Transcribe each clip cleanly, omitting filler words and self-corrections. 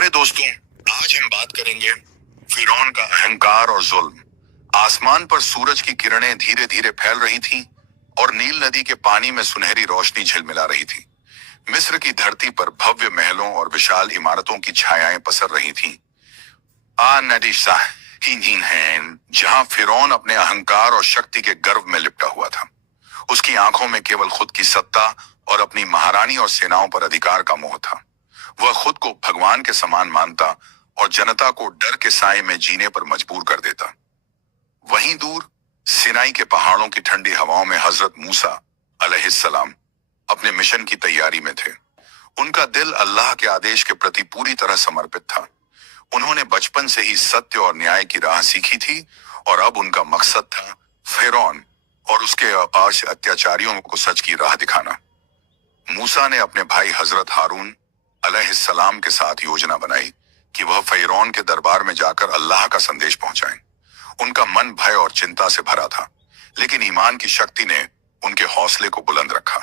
प्यारे दोस्तों, आज हम बात करेंगे फिरौन का अहंकार और जुल्म। आसमान पर सूरज की किरणें धीरे धीरे फैल रही थीं और नील नदी के पानी में सुनहरी रोशनी झिलमिला रही थी। मिस्र की धरती पर भव्य महलों और विशाल इमारतों की छायाएं पसर रही थीं। आ नदी हीन है जहां फिरौन अपने अहंकार और शक्ति के गर्व में लिपटा हुआ था। उसकी आंखों में केवल खुद की सत्ता और अपनी महारानी और सेनाओं पर अधिकार का मोह था। वह खुद को भगवान के समान मानता और जनता को डर के साए में जीने पर मजबूर कर देता। वहीं दूर सिनाई के पहाड़ों की ठंडी हवाओं में हजरत मूसा अलैहिस्सलाम अपने मिशन की तैयारी में थे। उनका दिल अल्लाह के आदेश के प्रति पूरी तरह समर्पित था। उन्होंने बचपन से ही सत्य और न्याय की राह सीखी थी और अब उनका मकसद था फिरौन और उसके अपार अत्याचारियों को सच की राह दिखाना। मूसा ने अपने भाई हजरत हारून अलैहिस्सलाम के साथ योजना बनाई कि वह फिरौन के दरबार में जाकर अल्लाह का संदेश पहुंचाएं। उनका मन भय और चिंता से भरा था, लेकिन ईमान की शक्ति ने उनके हौसले को बुलंद रखा।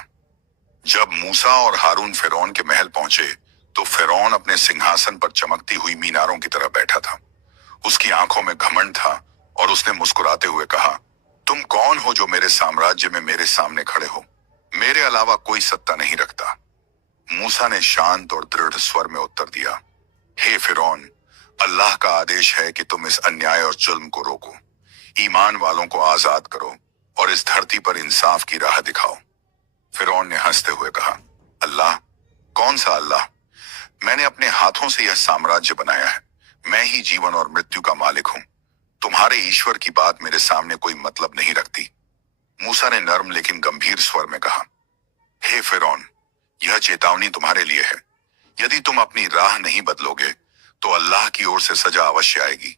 जब मूसा और हारून फिरौन के महल पहुंचे तो फिरौन अपने सिंहासन पर चमकती हुई मीनारों की तरह बैठा था। उसकी आंखों में घमंड था और उसने मुस्कुराते हुए कहा, तुम कौन हो जो मेरे साम्राज्य में मेरे सामने खड़े हो? मेरे अलावा कोई सत्ता नहीं रखता। मूसा ने शांत और दृढ़ स्वर में उत्तर दिया, हे फिरौन, अल्लाह का आदेश है कि तुम इस अन्याय और जुल्म को रोको, ईमान वालों को आजाद करो और इस धरती पर इंसाफ की राह दिखाओ। फिरौन ने हंसते हुए कहा, अल्लाह? कौन सा अल्लाह? मैंने अपने हाथों से यह साम्राज्य बनाया है। मैं ही जीवन और मृत्यु का मालिक हूं। तुम्हारे ईश्वर की बात मेरे सामने कोई मतलब नहीं रखती। मूसा ने नर्म लेकिन गंभीर स्वर में कहा, हे फिरौन, यह चेतावनी तुम्हारे लिए है। यदि तुम अपनी राह नहीं बदलोगे तो अल्लाह की ओर से सजा अवश्य आएगी।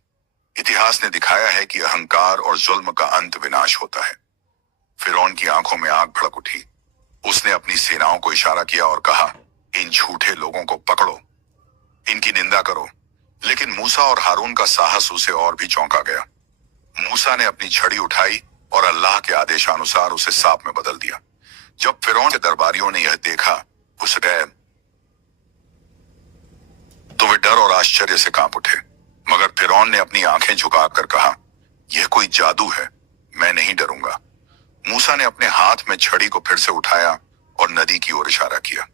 इतिहास ने दिखाया है कि अहंकार और जुल्म का अंत विनाश होता है। फिरौन की आंखों में आग भड़क उठी। उसने अपनी सेनाओं को इशारा किया और कहा, इन झूठे लोगों को पकड़ो, इनकी निंदा करो। लेकिन मूसा और हारून का साहस उसे और भी चौंका गया। मूसा ने अपनी छड़ी उठाई और अल्लाह के आदेशानुसार उसे सांप में बदल दिया। जब फिरौन के दरबारियों ने यह देखा तो वे डर और आश्चर्य से कांप उठे। मगर फिरौन ने अपनी आंखें झुकाकर कहा, यह कोई जादू है, मैं नहीं डरूंगा। मूसा ने अपने हाथ में छड़ी को फिर से उठाया और नदी की ओर इशारा किया।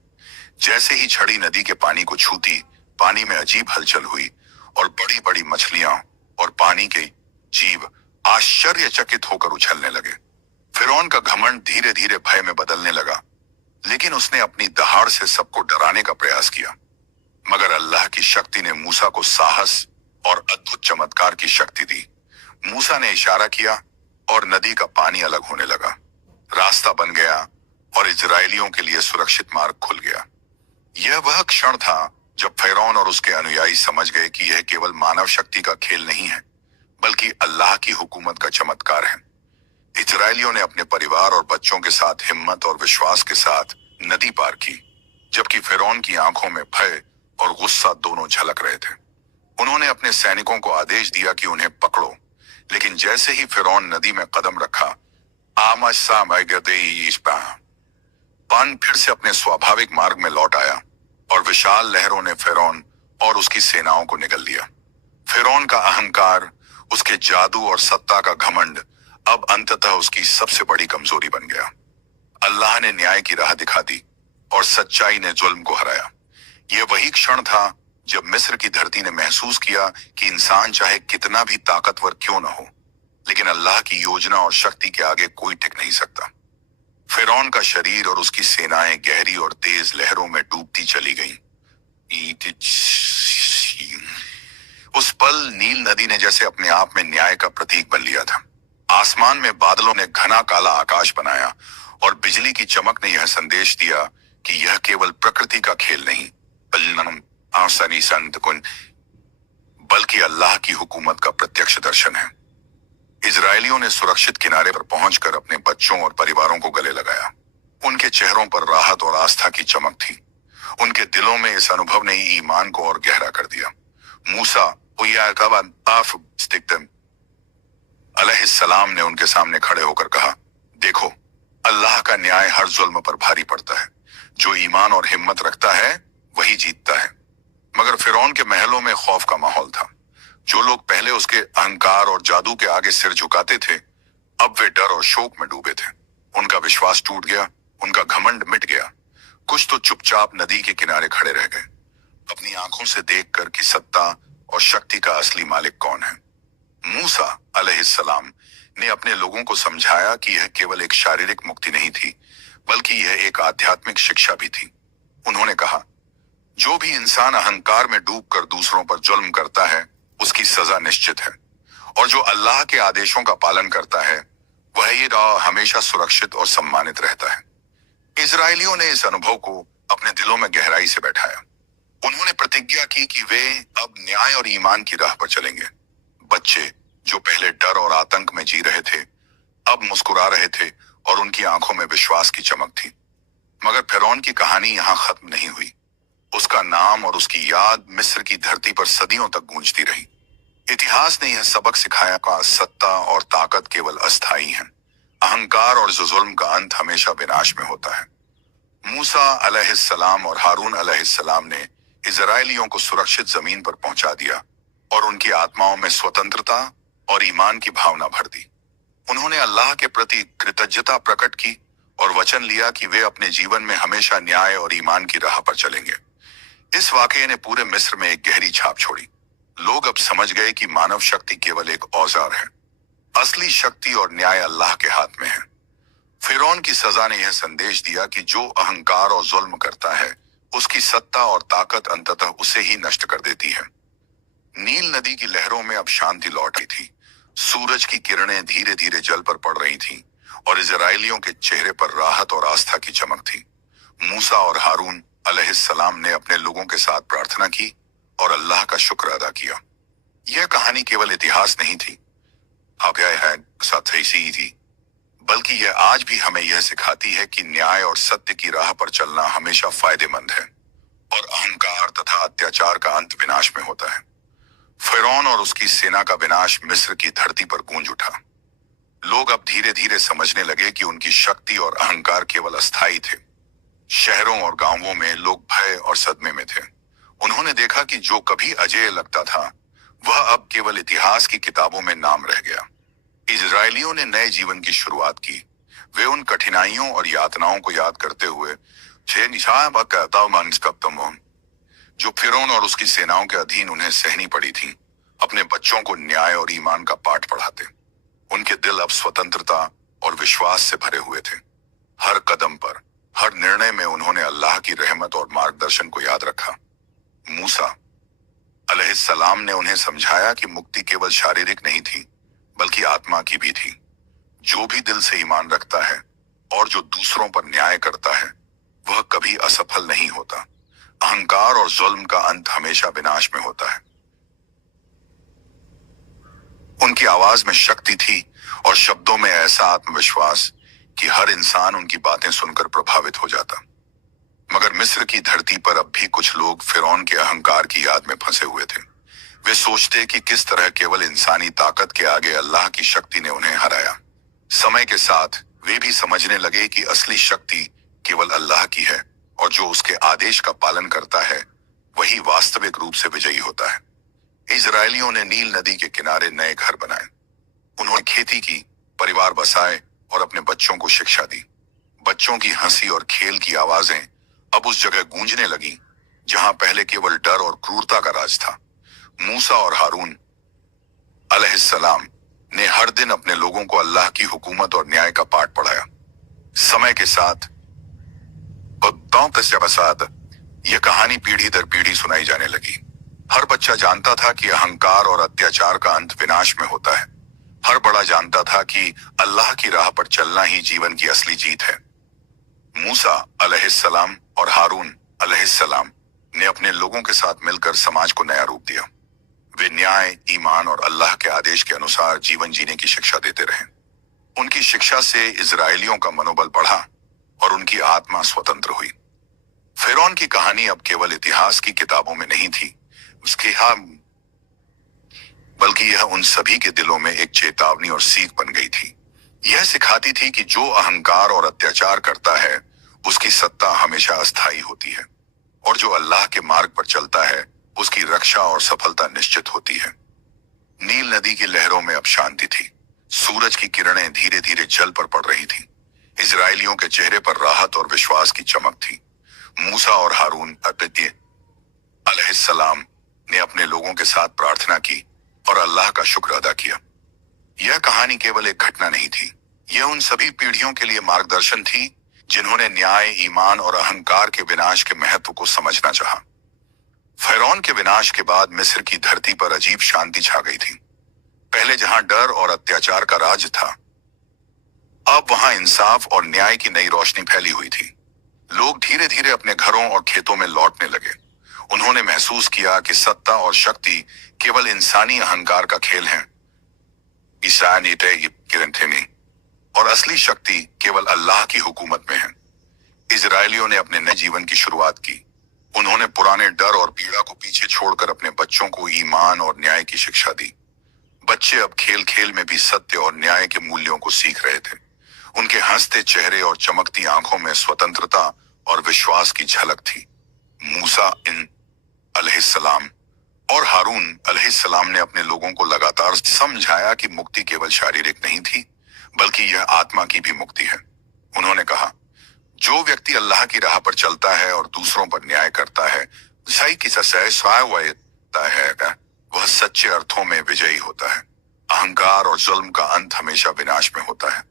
जैसे ही छड़ी नदी के पानी को छूती, पानी में अजीब हलचल हुई और बड़ी बड़ी मछलियां और पानी के जीव आश्चर्यचकित होकर उछलने लगे। फिरौन का घमंड धीरे धीरे भय में बदलने लगा, लेकिन उसने अपनी दहाड़ से सबको डराने का प्रयास किया। मगर अल्लाह की शक्ति ने मूसा को साहस और अद्भुत चमत्कार की शक्ति दी। मूसा ने इशारा किया और नदी का पानी अलग होने लगा। रास्ता बन गया और इजरायलियों के लिए सुरक्षित मार्ग खुल गया। यह वह क्षण था जब फिरौन और उसके अनुयायी समझ गए कि यह केवल मानव शक्ति का खेल नहीं है, बल्कि अल्लाह की हुकूमत का चमत्कार है। इजरायलियों ने अपने परिवार और बच्चों के साथ हिम्मत और विश्वास के साथ नदी पार की, जबकि फिरौन की आंखों में भय और गुस्सा दोनों झलक रहे थे। उन्होंने अपने सैनिकों को आदेश दिया कि उन्हें पकड़ो, लेकिन जैसे ही फिरौन नदी में कदम रखा, पान फिर से अपने स्वाभाविक मार्ग में लौट आया और विशाल लहरों ने फिरौन और उसकी सेनाओं को निगल लिया। फिरौन का अहंकार, उसके जादू और सत्ता का घमंड अब अंततः उसकी सबसे बड़ी कमजोरी बन गया। अल्लाह ने न्याय की राह दिखा दी और सच्चाई ने जुल्म को हराया। यह वही क्षण था जब मिस्र की धरती ने महसूस किया कि इंसान चाहे कितना भी ताकतवर क्यों न हो, लेकिन अल्लाह की योजना और शक्ति के आगे कोई टिक नहीं सकता। फिरौन का शरीर और उसकी सेनाएं गहरी और तेज लहरों में डूबती चली गईं। उस पल नील नदी ने जैसे अपने आप में न्याय का प्रतीक बन लिया था। आसमान में बादलों ने घना काला आकाश बनाया और बिजली की चमक ने यह संदेश दिया कि यह केवल प्रकृति का खेल नहीं, बल्कि अल्लाह की हुकूमत का प्रत्यक्ष दर्शन है। इजरायलियों ने सुरक्षित किनारे पर पहुंचकर अपने बच्चों और परिवारों को गले लगाया। उनके चेहरों पर राहत और आस्था की चमक थी। उनके दिलों में इस अनुभव ने ईमान को और गहरा कर दिया। मूसा अलैहिस्सलाम ने उनके सामने खड़े होकर कहा, देखो, अल्लाह का न्याय हर जुल्म पर भारी पड़ता है। जो ईमान और हिम्मत रखता है वही जीतता है। मगर फिरौन के महलों में खौफ का माहौल था। जो लोग पहले उसके अहंकार और जादू के आगे सिर झुकाते थे, अब वे डर और शोक में डूबे थे। उनका विश्वास टूट गया, उनका घमंड मिट गया। कुछ तो चुपचाप नदी के किनारे खड़े रह गए, अपनी आंखों से देखकर कि सत्ता और शक्ति का असली मालिक कौन है। मूसा अलैहिस्सलाम ने अपने लोगों को समझाया कि यह केवल एक शारीरिक मुक्ति नहीं थी, बल्कि यह एक आध्यात्मिक शिक्षा भी थी। उन्होंने कहा, जो भी इंसान अहंकार में डूबकर दूसरों पर जुल्म करता है, उसकी सजा निश्चित है। और जो अल्लाह के आदेशों का पालन करता है, वह ये हमेशा सुरक्षित और सम्मानित रहता है। इजरायलियों ने इस अनुभव को अपने दिलों में गहराई से बैठाया। उन्होंने प्रतिज्ञा की कि वे अब न्याय और ईमान की राह पर चलेंगे। बच्चे जो पहले डर और आतंक में जी रहे थे, अब मुस्कुरा रहे थे और उनकी आंखों में विश्वास की चमक थी। मगर फिरौन की कहानी यहाँ खत्म नहीं हुई। उसका नाम और उसकी याद मिस्र की धरती पर सदियों तक गूंजती रही। इतिहास ने यह सबक सिखाया कि सत्ता और ताकत केवल अस्थायी हैं। अहंकार और जुल्म का अंत हमेशा विनाश में होता है। मूसा अलैहिस्सलाम और हारून अलैहिस्सलाम ने इजरायलियों को सुरक्षित जमीन पर पहुंचा दिया और उनकी आत्माओं में स्वतंत्रता और ईमान की भावना भर दी। उन्होंने अल्लाह के प्रति कृतज्ञता प्रकट की और वचन लिया कि वे अपने जीवन में हमेशा न्याय और ईमान की राह पर चलेंगे। इस वाकये ने पूरे मिस्र में एक गहरी छाप छोड़ी। लोग अब समझ गए कि मानव शक्ति केवल एक औजार है, असली शक्ति और न्याय अल्लाह के हाथ में है। फिरौन की सजा ने यह संदेश दिया कि जो अहंकार और जुल्म करता है, उसकी सत्ता और ताकत अंततः उसे ही नष्ट कर देती है। नील नदी की लहरों में अब शांति लौट आई थी। सूरज की किरणें धीरे धीरे जल पर पड़ रही थीं और इजरायलियों के चेहरे पर राहत और आस्था की चमक थी। मूसा और हारून अलैहिस्सलाम ने अपने लोगों के साथ प्रार्थना की और अल्लाह का शुक्र अदा किया। यह कहानी केवल इतिहास नहीं थी, थी, बल्कि यह आज भी हमें यह सिखाती है कि न्याय और सत्य की राह पर चलना हमेशा फायदेमंद है और अहंकार तथा अत्याचार का अंत विनाश में होता है। फिरौन और उसकी सेना का विनाश मिस्र की धरती पर गूंज उठा। लोग अब धीरे धीरे समझने लगे कि उनकी शक्ति और अहंकार केवल अस्थायी थे। शहरों और गांवों में लोग भय और सदमे में थे। उन्होंने देखा कि जो कभी अजेय लगता था, वह अब केवल इतिहास की किताबों में नाम रह गया। इजरायलियों ने नए जीवन की शुरुआत की। वे उन कठिनाइयों और यातनाओं को याद करते हुए जो फिरौन और उसकी सेनाओं के अधीन उन्हें सहनी पड़ी थी, अपने बच्चों को न्याय और ईमान का पाठ पढ़ाते। उनके दिल अब स्वतंत्रता और विश्वास से भरे हुए थे। हर कदम पर, हर निर्णय में उन्होंने अल्लाह की रहमत और मार्गदर्शन को याद रखा। मूसा अलैहिस्सलाम ने उन्हें समझाया कि मुक्ति केवल शारीरिक नहीं थी, बल्कि आत्मा की भी थी। जो भी दिल से ईमान रखता है और जो दूसरों पर न्याय करता है, वह कभी असफल नहीं होता। अहंकार और जुल्म का अंत हमेशा विनाश में होता है। उनकी आवाज में शक्ति थी और शब्दों में ऐसा आत्मविश्वास कि हर इंसान उनकी बातें सुनकर प्रभावित हो जाता। मगर मिस्र की धरती पर अब भी कुछ लोग फिरौन के अहंकार की याद में फंसे हुए थे। वे सोचते कि किस तरह केवल इंसानी ताकत के आगे अल्लाह की शक्ति ने उन्हें हराया। समय के साथ वे भी समझने लगे कि असली शक्ति केवल अल्लाह की है और जो उसके आदेश का पालन करता है, वही वास्तविक रूप से विजयी होता है। इजरायलियों ने नील नदी के किनारे नए घर बनाए। उन्होंने खेती की, परिवार बसाए और अपने बच्चों को शिक्षा दी। बच्चों की हंसी और खेल की आवाजें अब उस जगह गूंजने लगी जहां पहले केवल डर और क्रूरता का राज था। मूसा और हारून अलैहिस्सलाम ने हर दिन अपने लोगों को अल्लाह की हुकूमत और न्याय का पाठ पढ़ाया। समय के साथ यह कहानी पीढ़ी दर पीढ़ी सुनाई जाने लगी। हर बच्चा जानता था कि अहंकार और अत्याचार का अंत विनाश में होता है। हर बड़ा जानता था कि अल्लाह की राह पर चलना ही जीवन की असली जीत है। मूसा अलैहिस्सलाम और हारून अलैहिस्सलाम ने अपने लोगों के साथ मिलकर समाज को नया रूप दिया। वे न्याय, ईमान और अल्लाह के आदेश के अनुसार जीवन जीने की शिक्षा देते रहे। उनकी शिक्षा से इजरायलियों का मनोबल बढ़ा और उनकी आत्मा स्वतंत्र हुई। फिरौन की कहानी अब केवल इतिहास की किताबों में नहीं थी, बल्कि यह उन सभी के दिलों में एक चेतावनी और सीख बन गई थी। यह सिखाती थी कि जो अहंकार और अत्याचार करता है, उसकी सत्ता हमेशा अस्थायी होती है और जो अल्लाह के मार्ग पर चलता है, उसकी रक्षा और सफलता निश्चित होती है। नील नदी की लहरों में अब शांति थी। सूरज की किरणें धीरे धीरे जल पर पड़ रही थीं। इजरायलियों के चेहरे पर राहत और विश्वास की चमक थी। मूसा और हारून अलैहिस्सलाम ने अपने लोगों के साथ प्रार्थना की और अल्लाह का शुक्र अदा किया। यह कहानी केवल एक घटना नहीं थी, यह उन सभी पीढ़ियों के लिए मार्गदर्शन थी जिन्होंने न्याय, ईमान और अहंकार के विनाश के महत्व को समझना चाहा। फिरौन के विनाश के बाद मिस्र की धरती पर अजीब शांति छा गई थी। पहले जहां डर और अत्याचार का राज था, अब वहां इंसाफ और न्याय की नई रोशनी फैली हुई थी। लोग धीरे धीरे अपने घरों और खेतों में लौटने लगे। उन्होंने महसूस किया कि सत्ता और शक्ति केवल इंसानी अहंकार का खेल है, और असली शक्ति केवल अल्लाह की हुकूमत में है। इजरायलियों ने अपने नए जीवन की शुरुआत की। उन्होंने पुराने डर और पीड़ा को पीछे छोड़कर अपने बच्चों को ईमान और न्याय की शिक्षा दी। बच्चे अब खेल खेल में भी सत्य और न्याय के मूल्यों को सीख रहे थे। उनके हंसते चेहरे और चमकती आंखों में स्वतंत्रता और विश्वास की झलक थी। मूसा अलैहिस्सलाम और हारून अलैहिस्सलाम ने अपने लोगों को लगातार समझाया कि मुक्ति केवल शारीरिक नहीं थी, बल्कि यह आत्मा की भी मुक्ति है। उन्होंने कहा, जो व्यक्ति अल्लाह की राह पर चलता है और दूसरों पर न्याय करता है, वह सच्चे अर्थों में विजयी होता है। अहंकार और जुल्म का अंत हमेशा विनाश में होता है।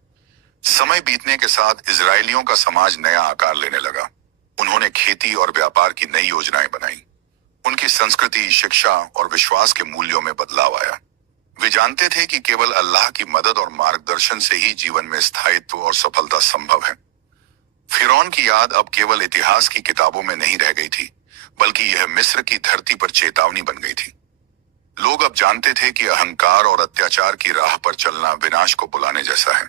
समय बीतने के साथ इजरायलियों का समाज नया आकार लेने लगा। उन्होंने खेती और व्यापार की नई योजनाएं बनाई। उनकी संस्कृति, शिक्षा और विश्वास के मूल्यों में बदलाव आया। वे जानते थे कि केवल अल्लाह की मदद और मार्गदर्शन से ही जीवन में स्थायित्व और सफलता संभव है। फिरौन की याद अब केवल इतिहास की किताबों में नहीं रह गई थी, बल्कि यह मिस्र की धरती पर चेतावनी बन गई थी। लोग अब जानते थे कि अहंकार और अत्याचार की राह पर चलना विनाश को बुलाने जैसा है।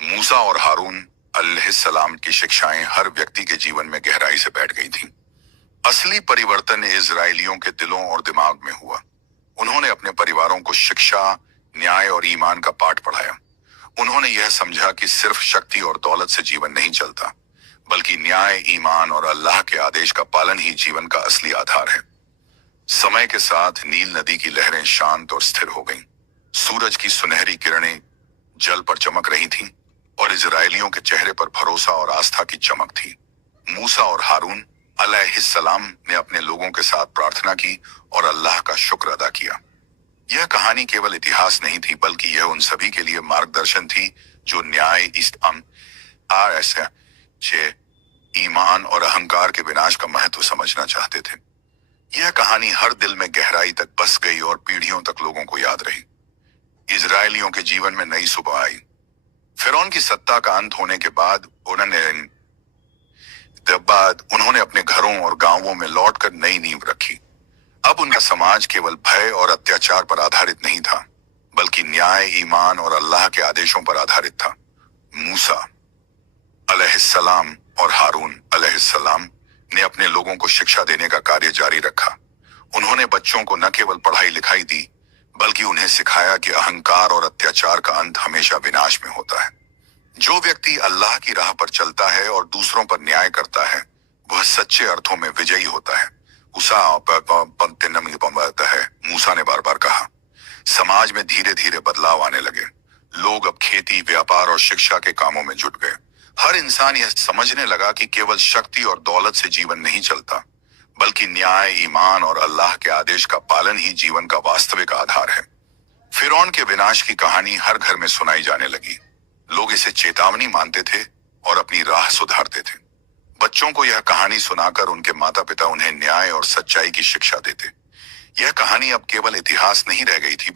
मूसा और हारून अलैहिस्सलाम की शिक्षाएं हर व्यक्ति के जीवन में गहराई से बैठ गई थीं। असली परिवर्तन इजरायलियों के दिलों और दिमाग में हुआ। उन्होंने अपने परिवारों को शिक्षा, न्याय और ईमान का पाठ पढ़ाया। उन्होंने यह समझा कि सिर्फ शक्ति और दौलत से जीवन नहीं चलता, बल्कि न्याय, ईमान और अल्लाह के आदेश का पालन ही जीवन का असली आधार है। समय के साथ नील नदी की लहरें शांत और स्थिर हो गईं। सूरज की सुनहरी किरणें जल पर चमक रही थीं और इजरायलियों के चेहरे पर भरोसा और आस्था की चमक थी। मूसा और हारून अलैहिस्सलाम ने अपने लोगों के साथ प्रार्थना की और अल्लाह का शुक्र अदा किया। यह कहानी केवल इतिहास नहीं थी, बल्कि यह उन सभी के लिए मार्गदर्शन थी जो न्याय, ईमान और अहंकार के विनाश का महत्व समझना चाहते थे। यह कहानी हर दिल में गहराई तक बस गई और पीढ़ियों तक लोगों को याद रही। इजरायलियों के जीवन में नई सुबह आई। फिरौन की सत्ता का अंत होने के बाद उन्होंने अपने घरों और गांवों में लौटकर नई नींव रखी। अब उनका समाज केवल भय और अत्याचार पर आधारित नहीं था, बल्कि न्याय, ईमान और अल्लाह के आदेशों पर आधारित था। मूसा अलैहिस्सलाम और हारून अलैहिस्सलाम ने अपने लोगों को शिक्षा देने का कार्य जारी रखा। उन्होंने बच्चों को न केवल पढ़ाई लिखाई दी, बल्कि उन्हें सिखाया कि अहंकार और अत्याचार का अंत हमेशा विनाश में होता है। जो व्यक्ति अल्लाह की राह पर चलता है और दूसरों पर न्याय करता है, वह सच्चे अर्थों में विजयी होता है। मूसा ने बार बार कहा। समाज में धीरे धीरे बदलाव आने लगे। लोग अब खेती, व्यापार और शिक्षा के कामों में जुट गए। हर इंसान यह समझने लगा कि केवल शक्ति और दौलत से जीवन नहीं चलता, बल्कि न्याय, ईमान और अल्लाह के आदेश का पालन ही जीवन का वास्तविक आधार है। फिरौन के विनाश की कहानी हर घर में सुनाई जाने लगी। लोग इसे चेतावनी मानते थे और अपनी राह सुधारते थे। बच्चों को यह कहानी सुनाकर उनके माता पिता उन्हें न्याय और सच्चाई की शिक्षा देते। यह कहानी अब केवल इतिहास नहीं रह गई थी,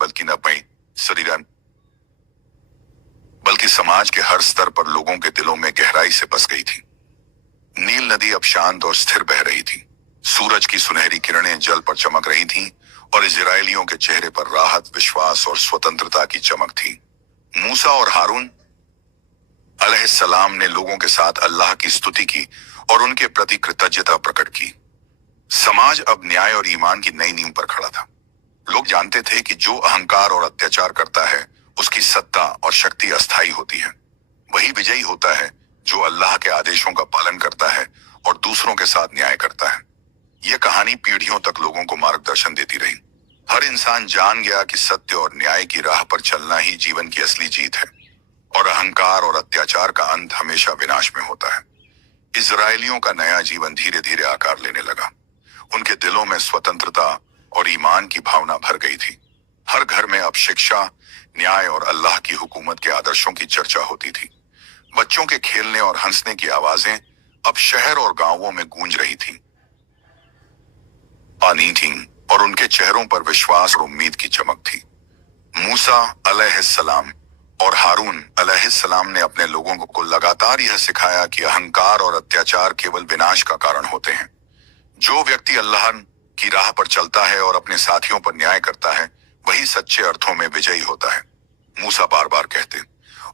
बल्कि समाज के हर स्तर पर लोगों के दिलों में गहराई से बस गई थी। नील नदी अब शांत और स्थिर बह रही थी। सूरज की सुनहरी किरणें जल पर चमक रही थीं और इजरायलियों के चेहरे पर राहत, विश्वास और स्वतंत्रता की चमक थी। मूसा और हारून अलैहिस्सलाम ने लोगों के साथ अल्लाह की स्तुति की और उनके प्रति कृतज्ञता प्रकट की। समाज अब न्याय और ईमान की नई नींव पर खड़ा था। लोग जानते थे कि जो अहंकार और अत्याचार करता है, उसकी सत्ता और शक्ति अस्थायी होती है। वही विजयी होता है जो अल्लाह के आदेशों का पालन करता है और दूसरों के साथ न्याय करता है। यह कहानी पीढ़ियों तक लोगों को मार्गदर्शन देती रही। हर इंसान जान गया कि सत्य और न्याय की राह पर चलना ही जीवन की असली जीत है और अहंकार और अत्याचार का अंत हमेशा विनाश में होता है। इजरायलियों का नया जीवन धीरे धीरे आकार लेने लगा। उनके दिलों में स्वतंत्रता और ईमान की भावना भर गई थी। हर घर में अब शिक्षा, न्याय और अल्लाह की हुकूमत के आदर्शों की चर्चा होती थी। बच्चों के खेलने और हंसने की आवाजें अब शहर और गांवों में गूंज रही थीं। पानी थी और उनके चेहरों पर विश्वास और उम्मीद की चमक थी। मूसा अलैहिस्सलाम और हारून अलैहिस्सलाम ने अपने लोगों को लगातार यह सिखाया कि अहंकार और अत्याचार केवल विनाश का कारण होते हैं। जो व्यक्ति अल्लाह की राह पर चलता है और अपने साथियों पर न्याय करता है, वही सच्चे अर्थों में विजयी होता है। मूसा बार बार कहते,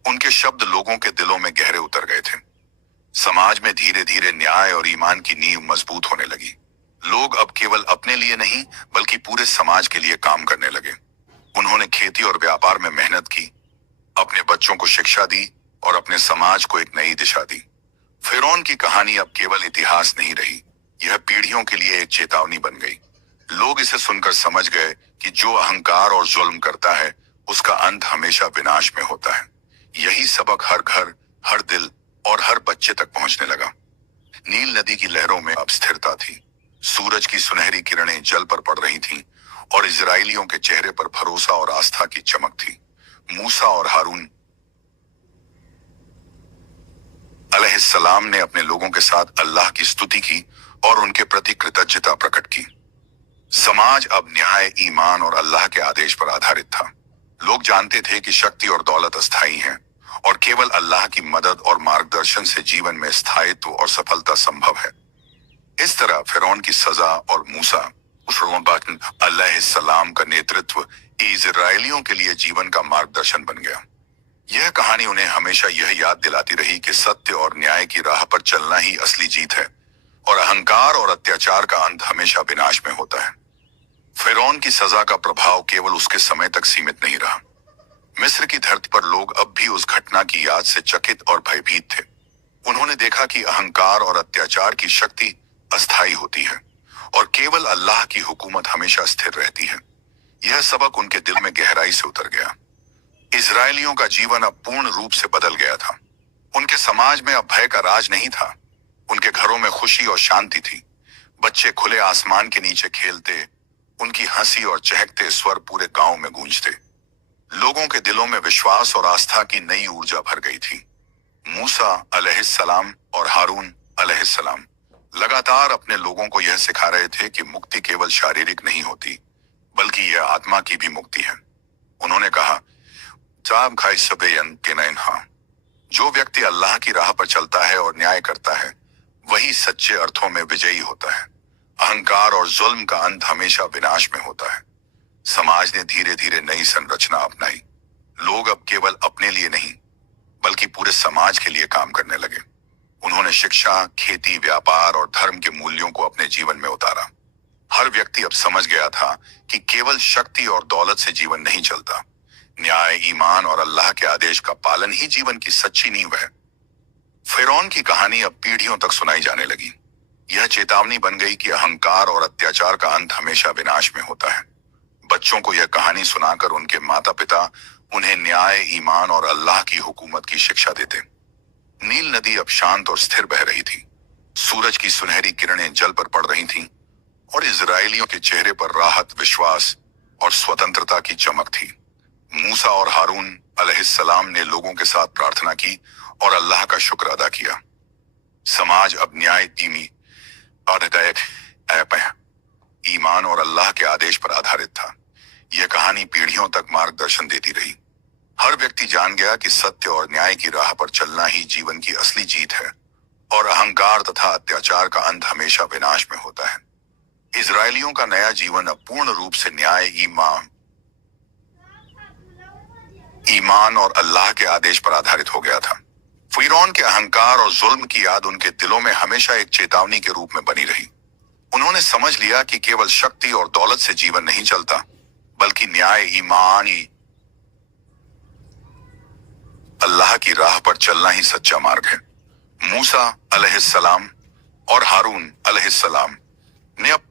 उनके शब्द लोगों के दिलों में गहरे उतर गए थे। समाज में धीरे धीरे न्याय और ईमान की नींव मजबूत होने लगी। लोग अब केवल अपने लिए नहीं बल्कि पूरे समाज के लिए काम करने लगे। उन्होंने खेती और व्यापार में मेहनत की, अपने बच्चों को शिक्षा दी और अपने समाज को एक नई दिशा दी। फिरौन की कहानी अब केवल इतिहास नहीं रही, यह पीढ़ियों के लिए एक चेतावनी बन गई। लोग इसे सुनकर समझ गए कि जो अहंकार और जुल्म करता है उसका अंत हमेशा विनाश में होता है। यही सबक हर घर, हर दिल और हर बच्चे तक पहुंचने लगा। नील नदी की लहरों में अब स्थिरता थी। सूरज की सुनहरी किरणें जल पर पड़ रही थीं और इजरायलियों के चेहरे पर भरोसा और आस्था की चमक थी। मूसा और हारून अलैहिस्सलाम ने अपने लोगों के साथ अल्लाह की स्तुति की और उनके प्रति कृतज्ञता प्रकट की। समाज अब न्याय, ईमान और अल्लाह के आदेश पर आधारित था। लोग जानते थे कि शक्ति और दौलत अस्थायी हैं और केवल अल्लाह की मदद और मार्गदर्शन से जीवन में स्थायित्व और सफलता संभव है। इस तरह फिरौन की सजा और मूसा अलैहिस्सलाम का नेतृत्व इजरायलियों के लिए जीवन का मार्गदर्शन बन गया। यह कहानी उन्हें हमेशा यह याद दिलाती रही कि सत्य और न्याय की राह पर चलना ही असली जीत है और अहंकार और अत्याचार का अंत हमेशा विनाश में होता है। फिरौन की सजा का प्रभाव केवल उसके समय तक सीमित नहीं रहा। मिस्र की धरती पर लोग अब भी उस घटना की याद से चकित और भयभीत थे। उन्होंने देखा कि अहंकार और अत्याचार की शक्ति अस्थायी होती है और केवल अल्लाह की हुकूमत हमेशा स्थिर रहती है। यह सबक उनके दिल में गहराई से उतर गया। इजरायलियों का जीवन अब पूर्ण रूप से बदल गया था। उनके समाज में अब भय का राज नहीं था। उनके घरों में खुशी और शांति थी। बच्चे खुले आसमान के नीचे खेलते, उनकी हंसी और चहकते स्वर पूरे गांव में गूंजते। लोगों के दिलों में विश्वास और आस्था की नई ऊर्जा भर गई थी। मूसा अलैहिस्सलाम और हारून अलैहिस्सलाम लगातार अपने लोगों को यह सिखा रहे थे कि मुक्ति केवल शारीरिक नहीं होती बल्कि यह आत्मा की भी मुक्ति है। उन्होंने कहा, चाब खाई सबेयन के नैनहा, जो व्यक्ति अल्लाह की राह पर चलता है और न्याय करता है वही सच्चे अर्थों में विजयी होता है। अहंकार और जुल्म का अंत हमेशा विनाश में होता है। समाज ने धीरे धीरे नई संरचना अपनाई। लोग अब केवल अपने लिए नहीं बल्कि पूरे समाज के लिए काम करने लगे। उन्होंने शिक्षा, खेती, व्यापार और धर्म के मूल्यों को अपने जीवन में उतारा। हर व्यक्ति अब समझ गया था कि केवल शक्ति और दौलत से जीवन नहीं चलता। न्याय, ईमान और अल्लाह के आदेश का पालन ही जीवन की सच्ची नींव है। फिरौन की कहानी अब पीढ़ियों तक सुनाई जाने लगी। यह चेतावनी बन गई कि अहंकार और अत्याचार का अंत हमेशा विनाश में होता है। बच्चों को यह कहानी सुनाकर उनके माता पिता उन्हें न्याय, ईमान और अल्लाह की हुकूमत की शिक्षा देते। नील नदी अब शांत और स्थिर बह रही थी। सूरज की सुनहरी किरणें जल पर पड़ रही थीं और इजरायलियों के चेहरे पर राहत, विश्वास और स्वतंत्रता की चमक थी। मूसा और हारून अलैहिस्सलाम ने लोगों के साथ प्रार्थना की और अल्लाह का शुक्र अदा किया। समाज अब न्याय, धीमी और हिदायत, ईमान और अल्लाह के आदेश पर आधारित था। यह कहानी पीढ़ियों तक मार्गदर्शन देती रही। हर व्यक्ति जान गया कि सत्य और न्याय की राह पर चलना ही जीवन की असली जीत है और अहंकार तथा अत्याचार का अंत हमेशा विनाश में होता है। इजरायलियों का नया जीवन अब पूर्ण रूप से न्याय, ईमान और अल्लाह के आदेश पर आधारित हो गया था। फिरौन के अहंकार और जुल्म की याद उनके दिलों में हमेशा एक चेतावनी के रूप में बनी रही। उन्होंने समझ लिया कि केवल शक्ति और दौलत से जीवन नहीं चलता बल्कि न्याय, ईमान, अल्लाह की राह पर चलना ही सच्चा मार्ग है। मूसा अलैहिस्सलाम और हारून अलैहिस्सलाम ने अब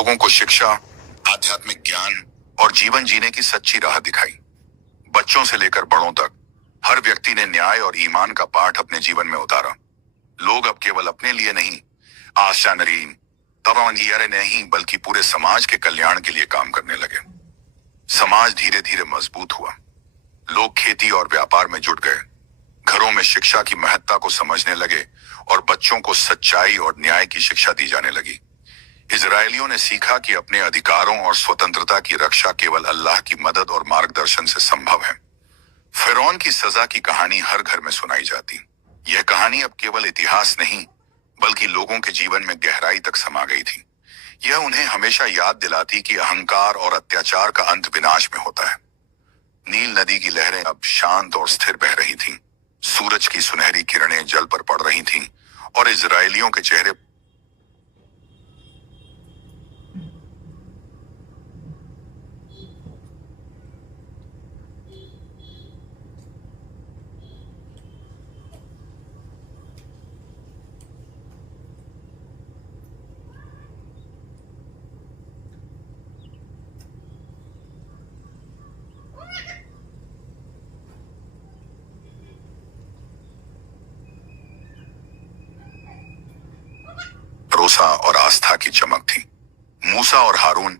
लोगों को शिक्षा, आध्यात्मिक ज्ञान और जीवन जीने की सच्ची राह दिखाई। बच्चों से लेकर बड़ों तक हर व्यक्ति ने न्याय और ईमान का पाठ अपने जीवन में उतारा। लोग अब केवल अपने लिए नहीं, आशा नहीं, बल्कि पूरे समाज के कल्याण के लिए काम करने लगे। समाज धीरे धीरे मजबूत हुआ। लोग खेती और व्यापार में जुट गए, घरों में शिक्षा की महत्ता को समझने लगे और बच्चों को सच्चाई और न्याय की शिक्षा दी जाने लगी। इजरायलियों ने सीखा कि अपने अधिकारों और स्वतंत्रता की रक्षा केवल अल्लाह की मदद और मार्गदर्शन से संभव है। फिरौन की सजा की कहानी हर घर में सुनाई जाती। यह कहानी अब केवल इतिहास नहीं, बल्कि लोगों के जीवन में गहराई तक समा गई थी। यह उन्हें हमेशा याद दिलाती कि अहंकार और अत्याचार का अंत विनाश में होता है। नील नदी की लहरें अब शांत और स्थिर बह रही थीं। सूरज की सुनहरी किरणें जल पर पड़ रही थीं और इजरायलियों के चेहरे भरोसा और आस्था की चमक थी। मूसा और हारून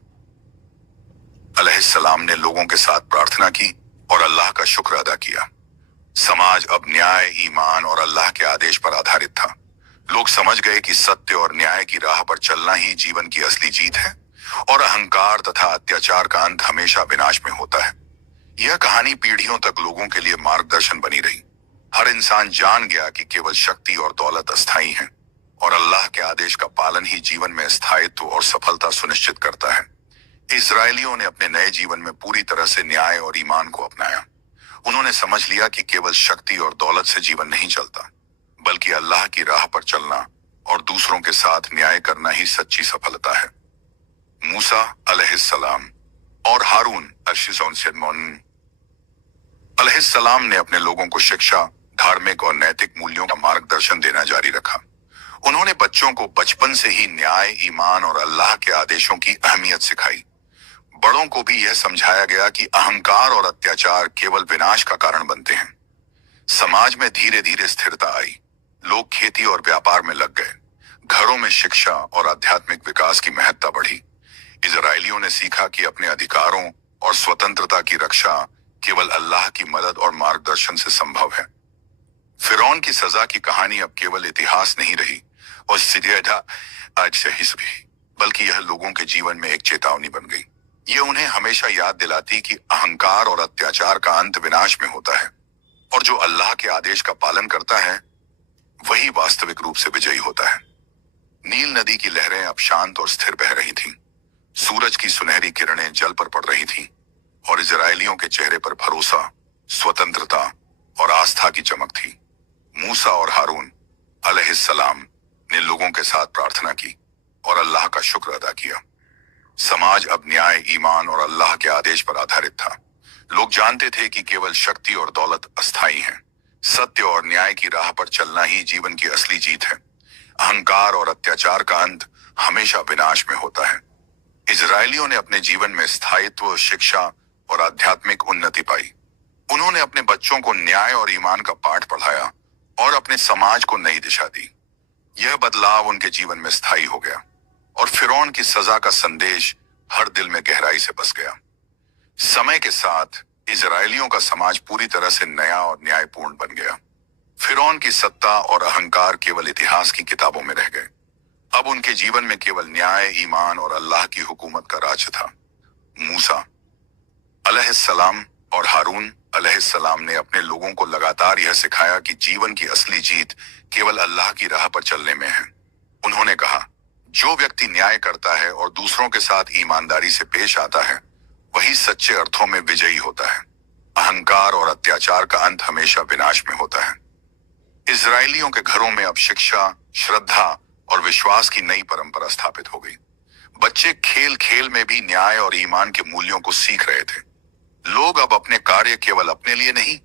अलैहिस्सलाम ने लोगों के साथ प्रार्थना की और अल्लाह का शुक्र अदा किया। समाज अब न्याय, ईमान और अल्लाह के आदेश पर आधारित था। लोग समझ गए कि सत्य और न्याय की राह पर चलना ही जीवन की असली जीत है और अहंकार तथा अत्याचार का अंत हमेशा विनाश में होता है। यह कहानी पीढ़ियों तक लोगों के लिए मार्गदर्शन बनी रही। हर इंसान जान गया कि केवल शक्ति और दौलत अस्थायी है और अल्लाह के आदेश का पालन ही जीवन में स्थायित्व और सफलता सुनिश्चित करता है। इजरायलियों ने अपने नए जीवन में पूरी तरह से न्याय और ईमान को अपनाया। उन्होंने समझ लिया कि केवल शक्ति और दौलत से जीवन नहीं चलता, बल्कि अल्लाह की राह पर चलना और दूसरों के साथ न्याय करना ही सच्ची सफलता है। मूसा अलैहिस्सलाम और हारून अलैहिस्सलाम ने अपने लोगों को शिक्षा, धार्मिक और नैतिक मूल्यों का मार्गदर्शन देना जारी रखा। उन्होंने बच्चों को बचपन से ही न्याय, ईमान और अल्लाह के आदेशों की अहमियत सिखाई। बड़ों को भी यह समझाया गया कि अहंकार और अत्याचार केवल विनाश का कारण बनते हैं। समाज में धीरे धीरे स्थिरता आई। लोग खेती और व्यापार में लग गए। घरों में शिक्षा और आध्यात्मिक विकास की महत्ता बढ़ी। इजरायलियों ने सीखा कि अपने अधिकारों और स्वतंत्रता की रक्षा केवल अल्लाह की मदद और मार्गदर्शन से संभव है। फिरौन की सजा की कहानी अब केवल इतिहास नहीं रही और आज से ही सभी, बल्कि यह लोगों के जीवन में एक चेतावनी बन गई। यह उन्हें हमेशा याद दिलाती कि अहंकार और अत्याचार का अंत विनाश में होता है और जो अल्लाह के आदेश का पालन करता है वही वास्तविक रूप से विजयी होता है। नील नदी की लहरें अब शांत और स्थिर बह रही थीं। सूरज की सुनहरी किरणें जल पर पड़ रही थीं और इजरायलियों के चेहरे पर भरोसा, स्वतंत्रता और आस्था की चमक थी। मूसा और हारून अलैहिस्सलाम ने लोगों के साथ प्रार्थना की और अल्लाह का शुक्र अदा किया। समाज अब न्याय, ईमान और अल्लाह के आदेश पर आधारित था। लोग जानते थे कि केवल शक्ति और दौलत अस्थायी है। सत्य और न्याय की राह पर चलना ही जीवन की असली जीत है। अहंकार और अत्याचार का अंत हमेशा विनाश में होता है। इजरायलियों ने अपने जीवन में स्थायित्व, शिक्षा और आध्यात्मिक उन्नति पाई। उन्होंने अपने बच्चों को न्याय और ईमान का पाठ पढ़ाया और अपने समाज को नई दिशा दी। यह बदलाव उनके जीवन में स्थायी हो गया और फिरौन की सजा का संदेश हर दिल में गहराई से बस गया। समय के साथ इजरायलियों का समाज पूरी तरह से नया और न्यायपूर्ण बन गया। फिरौन की सत्ता और अहंकार केवल इतिहास की किताबों में रह गए। अब उनके जीवन में केवल न्याय, ईमान और अल्लाह की हुकूमत का राज था। मूसा अलैहिस्सलाम और हारून अलैहिस्सलाम ने अपने लोगों को लगातार यह सिखाया कि जीवन की असली जीत केवल अल्लाह की राह पर चलने में है। उन्होंने कहा, जो व्यक्ति न्याय करता है और दूसरों के साथ ईमानदारी से पेश आता है वही सच्चे अर्थों में विजयी होता है। अहंकार और अत्याचार का अंत हमेशा विनाश में होता है। इजरायलियों के घरों में अब शिक्षा, श्रद्धा और विश्वास की नई परंपरा स्थापित हो गई। बच्चे खेल खेल में भी न्याय और ईमान के मूल्यों को सीख रहे थे। लोग अब अपने कार्य केवल अपने लिए नहीं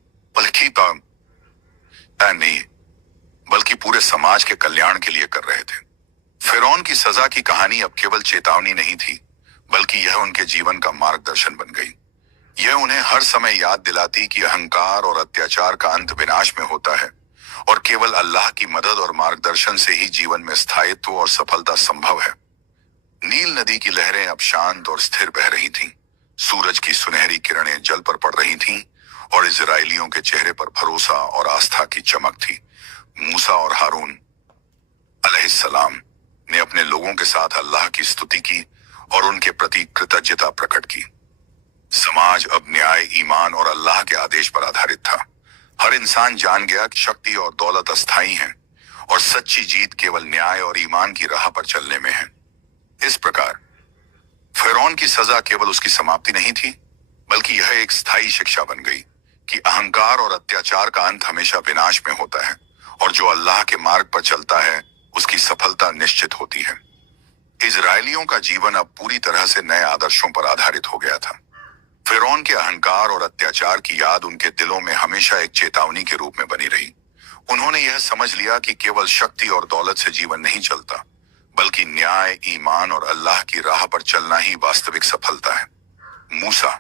बल्कि पूरे समाज के कल्याण के लिए कर रहे थे। फिरौन की सजा की कहानी अब केवल चेतावनी नहीं थी, बल्कि यह उनके जीवन का मार्गदर्शन बन गई। यह उन्हें हर समय याद दिलाती कि अहंकार और अत्याचार का अंत विनाश में होता है और केवल अल्लाह की मदद और मार्गदर्शन से ही जीवन में स्थायित्व और सफलता संभव है। नील नदी की लहरें अब शांत और स्थिर बह रही थीं। सूरज की सुनहरी किरणें जल पर पड़ रही थीं और इजरायलियों के चेहरे पर भरोसा और आस्था की चमक थी। मूसा और हारून अलैहिस्सलाम ने अपने लोगों के साथ अल्लाह की स्तुति की और उनके प्रति कृतज्ञता प्रकट की। समाज अब न्याय, ईमान और अल्लाह के आदेश पर आधारित था। हर इंसान जान गया कि शक्ति और दौलत अस्थायी हैं और सच्ची जीत केवल न्याय और ईमान की राह पर चलने में है। इस प्रकार फिरौन की सजा केवल उसकी समाप्ति नहीं थी, बल्कि यह एक स्थायी शिक्षा बन गई कि अहंकार और अत्याचार का अंत हमेशा विनाश में होता है और जो अल्लाह के मार्ग पर चलता है उसकी सफलता निश्चित होती है। इजरायलियों का जीवन अब पूरी तरह से नए आदर्शों पर आधारित हो गया था। फिरौन के अहंकार और अत्याचार की याद उनके दिलों में हमेशा एक चेतावनी के रूप में बनी रही। उन्होंने यह समझ लिया कि केवल शक्ति और दौलत से जीवन नहीं चलता, बल्कि न्याय, ईमान और अल्लाह की राह पर चलना ही वास्तविक सफलता है। मूसा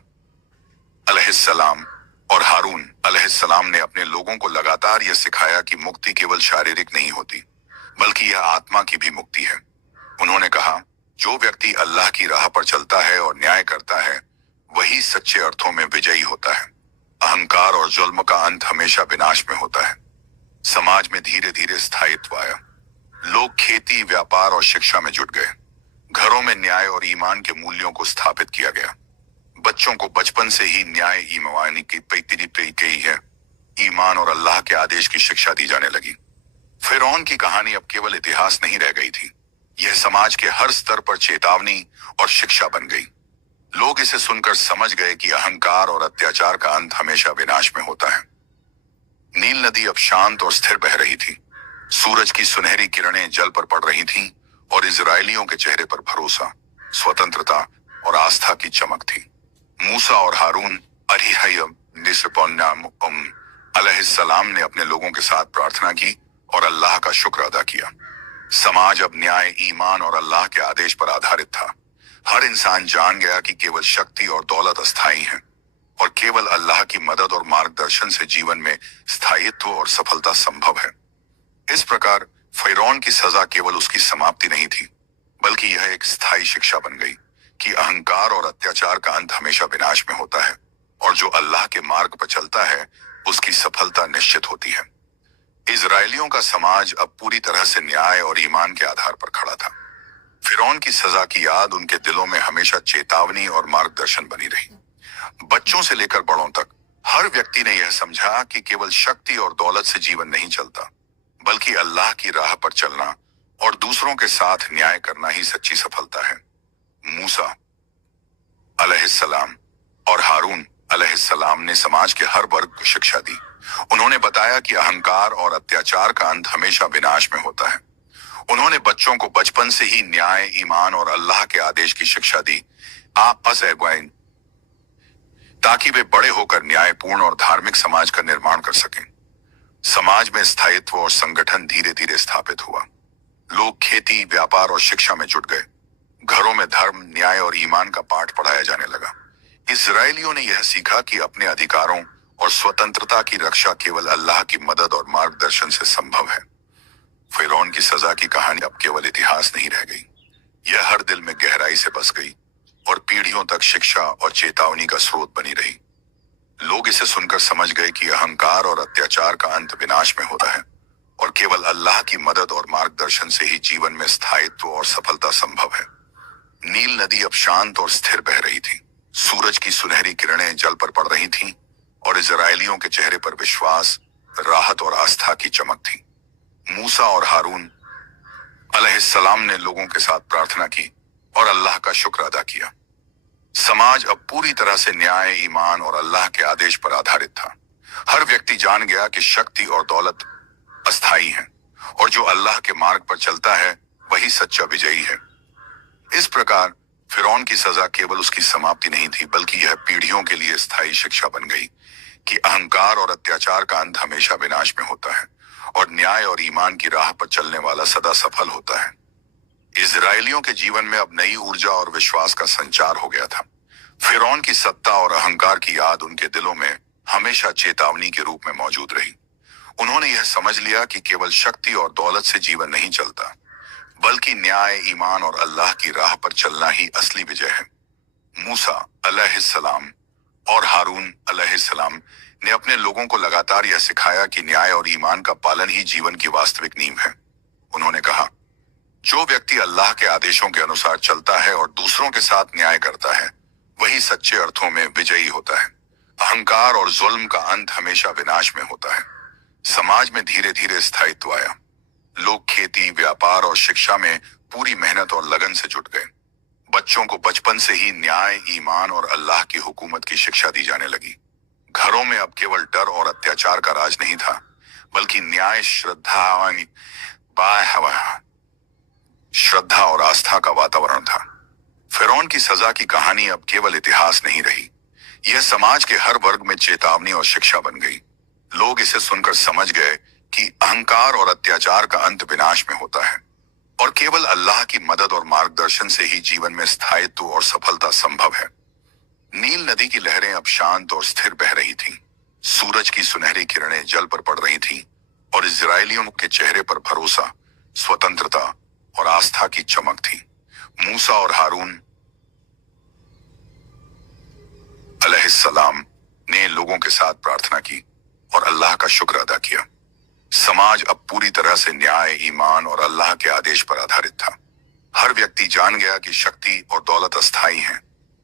अलैहिस्सलाम और हारून अलैहिस्सलाम ने अपने लोगों को लगातार यह सिखाया कि मुक्ति केवल शारीरिक नहीं होती, बल्कि यह आत्मा की भी मुक्ति है। उन्होंने कहा, जो व्यक्ति अल्लाह की राह पर चलता है और न्याय करता है, वही सच्चे अर्थों में विजयी होता है। अहंकार और जुल्म का अंत हमेशा विनाश में होता है। समाज में धीरे धीरे स्थायित्व आया। लोग खेती, व्यापार और शिक्षा में जुट गए। घरों में न्याय और ईमान के मूल्यों को स्थापित किया गया। बच्चों को बचपन से ही न्याय, ईमान की गई है, ईमान और अल्लाह के आदेश की शिक्षा दी जाने लगी। फिरौन की कहानी अब केवल इतिहास नहीं रह गई थी, यह समाज के हर स्तर पर चेतावनी और शिक्षा बन गई। लोग इसे सुनकर समझ गए कि अहंकार और अत्याचार का अंत हमेशा विनाश में होता है। नील नदी अब शांत और स्थिर बह रही थी। सूरज की सुनहरी किरणें जल पर पड़ रही थीं और इजरायलियों के चेहरे पर भरोसा, स्वतंत्रता और आस्था की चमक थी। मूसा और हारून अलैहिस्सलाम ने अपने लोगों के साथ प्रार्थना की और अल्लाह का शुक्र अदा किया। समाज अब न्याय, ईमान और अल्लाह के आदेश पर आधारित था। हर इंसान जान गया कि केवल शक्ति और दौलत अस्थायी है और केवल अल्लाह की मदद और मार्गदर्शन से जीवन में स्थायित्व और सफलता संभव है। इस प्रकार फिरौन की सजा केवल उसकी समाप्ति नहीं थी, बल्कि यह एक स्थायी शिक्षा बन गई कि अहंकार और अत्याचार का अंत हमेशा विनाश में होता है और जो अल्लाह के मार्ग पर चलता है उसकी सफलता निश्चित होती है। इजरायलियों का समाज अब पूरी तरह से न्याय और ईमान के आधार पर खड़ा था। फिरौन की सजा की याद उनके दिलों में हमेशा चेतावनी और मार्गदर्शन बनी रही। बच्चों से लेकर बड़ों तक हर व्यक्ति ने यह समझा कि केवल शक्ति और दौलत से जीवन नहीं चलता, बल्कि अल्लाह की राह पर चलना और दूसरों के साथ न्याय करना ही सच्ची सफलता है। मूसा अलैहिस्सलाम और हारून अलैहिस्सलाम ने समाज के हर वर्ग को शिक्षा दी। उन्होंने बताया कि अहंकार और अत्याचार का अंत हमेशा विनाश में होता है। उन्होंने बच्चों को बचपन से ही न्याय, ईमान और अल्लाह के आदेश की शिक्षा दी, ताकि वे बड़े होकर न्यायपूर्ण और धार्मिक समाज का निर्माण कर सकें। समाज में स्थायित्व और संगठन धीरे धीरे स्थापित हुआ। लोग खेती, व्यापार और शिक्षा में जुट गए। घरों में धर्म, न्याय और ईमान का पाठ पढ़ाया जाने लगा। इजरायलियों ने यह सीखा कि अपने अधिकारों और स्वतंत्रता की रक्षा केवल अल्लाह की मदद और मार्गदर्शन से संभव है। फिरौन की सजा की कहानी अब केवल इतिहास नहीं रह गई, यह हर दिल में गहराई से बस गई और पीढ़ियों तक शिक्षा और चेतावनी का स्रोत बनी रही। लोग इसे सुनकर समझ गए कि अहंकार और अत्याचार का अंत विनाश में होता है और केवल अल्लाह की मदद और मार्गदर्शन से ही जीवन में स्थायित्व और सफलता संभव है। नील नदी अब शांत और स्थिर बह रही थी। सूरज की सुनहरी किरणें जल पर पड़ रही थीं और इजरायलियों के चेहरे पर विश्वास, राहत और आस्था की चमक थी। मूसा और हारून अलैहिस्सलाम ने लोगों के साथ प्रार्थना की और अल्लाह का शुक्र अदा किया। समाज अब पूरी तरह से न्याय, ईमान और अल्लाह के आदेश पर आधारित था। हर व्यक्ति जान गया कि शक्ति और दौलत अस्थायी है और जो अल्लाह के मार्ग पर चलता है वही सच्चा विजयी है। इस प्रकार फिरौन की सजा केवल उसकी समाप्ति नहीं थी, बल्कि यह पीढ़ियों के लिए स्थायी शिक्षा बन गई कि अहंकार और अत्याचार का अंत हमेशा विनाश में होता है और न्याय और ईमान की राह पर चलने वाला सदा सफल होता है। इजरायलियों के जीवन में अब नई ऊर्जा और विश्वास का संचार हो गया था। फिरौन की सत्ता और अहंकार की याद उनके दिलों में हमेशा चेतावनी के रूप में मौजूद रही। उन्होंने यह समझ लिया कि केवल शक्ति और दौलत से जीवन नहीं चलता, बल्कि न्याय, ईमान और अल्लाह की राह पर चलना ही असली विजय है। मूसा अलैहिस्सलाम और हारून अलैहिस्सलाम ने अपने लोगों को लगातार यह सिखाया कि न्याय और ईमान का पालन ही जीवन की वास्तविक नींव है। उन्होंने कहा, जो व्यक्ति अल्लाह के आदेशों के अनुसार चलता है और दूसरों के साथ न्याय करता है, वही सच्चे अर्थों में विजयी होता है। अहंकार और जुल्म का अंत हमेशा विनाश में होता है। समाज में धीरे धीरे स्थायित्व आया। लोग खेती, व्यापार और शिक्षा में पूरी मेहनत और लगन से जुट गए। बच्चों को बचपन से ही न्याय, ईमान और अल्लाह की हुकूमत की शिक्षा दी जाने लगी। घरों में अब केवल डर और अत्याचार का राज नहीं था, बल्कि न्याय, श्रद्धा और आस्था का वातावरण था। फिरौन की सजा की कहानी अब केवल इतिहास नहीं रही, यह समाज के हर वर्ग में चेतावनी और शिक्षा बन गई। लोग इसे सुनकर समझ गए कि अहंकार और अत्याचार का अंत विनाश में होता है और केवल अल्लाह की मदद और मार्गदर्शन से ही जीवन में स्थायित्व और सफलता संभव है। नील नदी की लहरें अब शांत और स्थिर बह रही थीं। सूरज की सुनहरी किरणें जल पर पड़ रही थीं और इजरायलियों के चेहरे पर भरोसा, स्वतंत्रता और आस्था की चमक थी। मूसा और हारून अलैहिस्सलाम ने लोगों के साथ प्रार्थना की और अल्लाह का शुक्र अदा किया। समाज अब पूरी तरह से न्याय, ईमान और अल्लाह के आदेश पर आधारित था। हर व्यक्ति जान गया कि शक्ति और दौलत अस्थायी हैं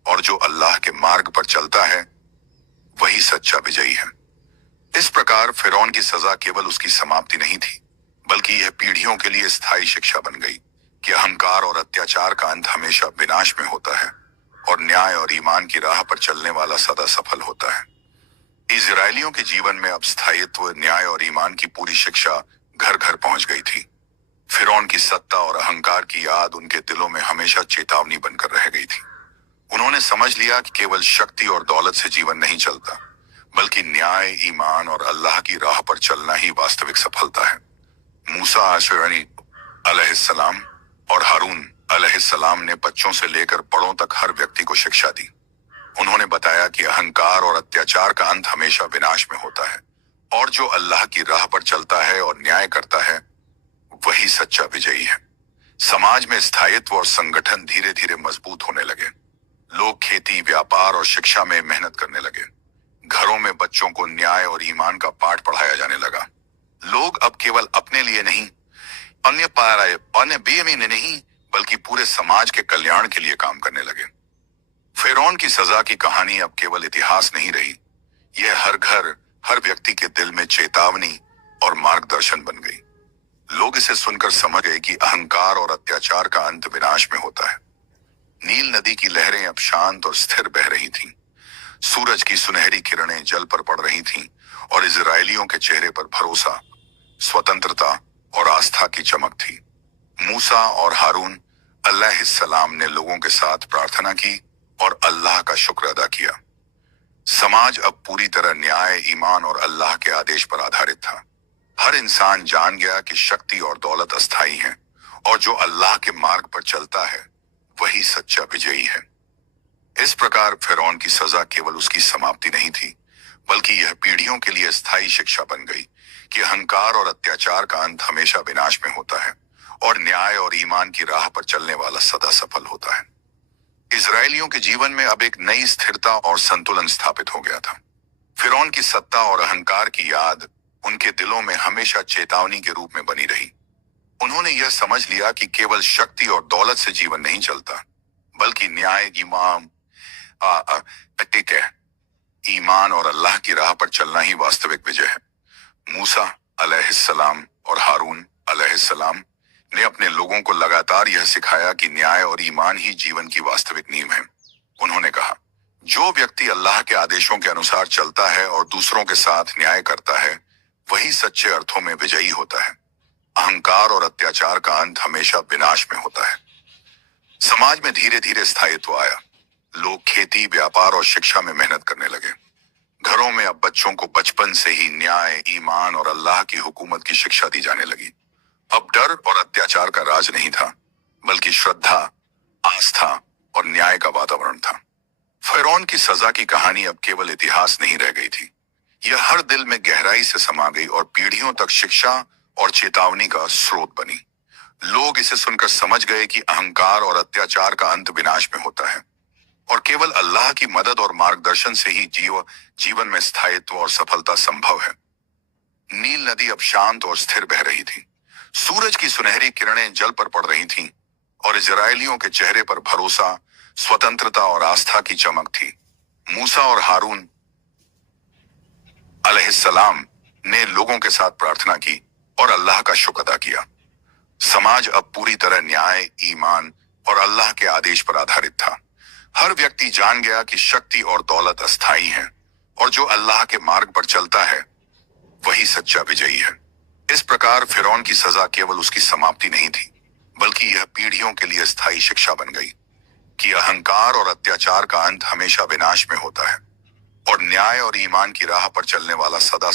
और जो अल्लाह के मार्ग पर चलता है वही सच्चा विजयी है। इस प्रकार फिरौन की सजा केवल उसकी समाप्ति नहीं थी, बल्कि यह पीढ़ियों के लिए स्थायी शिक्षा बन गई कि अहंकार और अत्याचार का अंत हमेशा विनाश में होता है और न्याय और ईमान की राह पर चलने वाला सदा सफल होता है। इजरायलियों के जीवन में अब स्थायित्व, न्याय और ईमान की पूरी शिक्षा घर घर पहुंच गई थी। फिरौन की सत्ता और अहंकार की याद उनके दिलों में हमेशा चेतावनी बनकर रह गई थी। उन्होंने समझ लिया कि केवल शक्ति और दौलत से जीवन नहीं चलता, बल्कि न्याय, ईमान और अल्लाह की राह पर चलना ही वास्तविक सफलता है। मूसा अलैहिस्सलाम और हारून अलैहिस्सलाम ने बच्चों से लेकर बड़ों तक हर व्यक्ति को शिक्षा दी। उन्होंने बताया कि अहंकार और अत्याचार का अंत हमेशा विनाश में होता है और जो अल्लाह की राह पर चलता है और न्याय करता है वही सच्चा विजयी है। समाज में स्थायित्व और संगठन धीरे धीरे मजबूत होने लगे। लोग खेती, व्यापार और शिक्षा में मेहनत करने लगे। घरों में बच्चों को न्याय और ईमान का पाठ पढ़ाया जाने लगा। लोग अब केवल अपने लिए नहीं, अन्य बेईमानी नहीं, बल्कि पूरे समाज के कल्याण के लिए काम करने लगे। फिरौन की सजा की कहानी अब केवल इतिहास नहीं रही, यह हर घर, हर व्यक्ति के दिल में चेतावनी और मार्गदर्शन बन गई। लोग इसे सुनकर समझ गए कि अहंकार और अत्याचार का अंत विनाश में होता है। नील नदी की लहरें अब शांत और स्थिर बह रही थीं। सूरज की सुनहरी किरणें जल पर पड़ रही थीं और इजरायलियों के चेहरे पर भरोसा, स्वतंत्रता और आस्था की चमक थी। मूसा और हारून अलैहिस्सलाम ने लोगों के साथ प्रार्थना की और अल्लाह का शुक्र अदा किया। समाज अब पूरी तरह न्याय, ईमान और अल्लाह के आदेश पर आधारित था। हर इंसान जान गया कि शक्ति और दौलत अस्थायी हैं और जो अल्लाह के मार्ग पर चलता है वही सच्चा विजयी है। इस प्रकार फिरौन की सजा केवल उसकी समाप्ति नहीं थी, बल्कि यह पीढ़ियों के लिए स्थायी शिक्षा बन गई कि अहंकार और अत्याचार का अंत हमेशा विनाश में होता है और न्याय और ईमान की राह पर चलने वाला सदा सफल होता है। इजरायलियों के जीवन में अब एक नई स्थिरता और संतुलन स्थापित हो गया था। फिरौन की सत्ता और अहंकार की याद उनके दिलों में हमेशा चेतावनी के रूप में बनी रही। उन्होंने यह समझ लिया कि केवल शक्ति और दौलत से जीवन नहीं चलता, बल्कि न्याय, ईमान और अल्लाह की राह पर चलना ही वास्तविक विजय है। मूसा अलैहिस्सलाम और हारून अलैहिस्सलाम ने अपने लोगों को लगातार यह सिखाया कि न्याय और ईमान ही जीवन की वास्तविक नींव है। उन्होंने कहा, जो व्यक्ति अल्लाह के आदेशों के अनुसार चलता है और दूसरों के साथ न्याय करता है वही सच्चे अर्थों में विजयी होता है। अहंकार और अत्याचार का अंत हमेशा विनाश में होता है। समाज में धीरे धीरे स्थायित्व आया। लोग खेती, व्यापार और शिक्षा में मेहनत करने लगे। घरों में अब बच्चों को बचपन से ही न्याय, ईमान और अल्लाह की हुकूमत की शिक्षा दी जाने लगी। अब डर और अत्याचार का राज नहीं था, बल्कि श्रद्धा, आस्था और न्याय का वातावरण था। फिरौन की सजा की कहानी अब केवल इतिहास नहीं रह गई थी, यह हर दिल में गहराई से समा गई और पीढ़ियों तक शिक्षा और चेतावनी का स्रोत बनी। लोग इसे सुनकर समझ गए कि अहंकार और अत्याचार का अंत विनाश में होता है और केवल अल्लाह की मदद और मार्गदर्शन से ही जीवन में स्थायित्व और सफलता संभव है। नील नदी अब शांत और स्थिर बह रही थी। सूरज की सुनहरी किरणें जल पर पड़ रही थीं और इजरायलियों के चेहरे पर भरोसा, स्वतंत्रता और आस्था की चमक थी। मूसा और हारून अलैहिस्सलाम ने लोगों के साथ प्रार्थना की और अल्लाह का शुक्र अदा किया। समाज अब पूरी तरह न्याय, ईमान और अल्लाह के आदेश पर आधारित था। हर व्यक्ति जान गया कि शक्ति और दौलत अस्थायी है और जो अल्लाह के मार्ग पर चलता है वही सच्चा विजयी है। इस प्रकार फिरौन की सजा केवल उसकी समाप्ति नहीं थी, बल्कि यह पीढ़ियों के लिए स्थायी शिक्षा बन गई कि अहंकार और अत्याचार का अंत हमेशा विनाश में होता है और न्याय और ईमान की राह पर चलने वाला सदा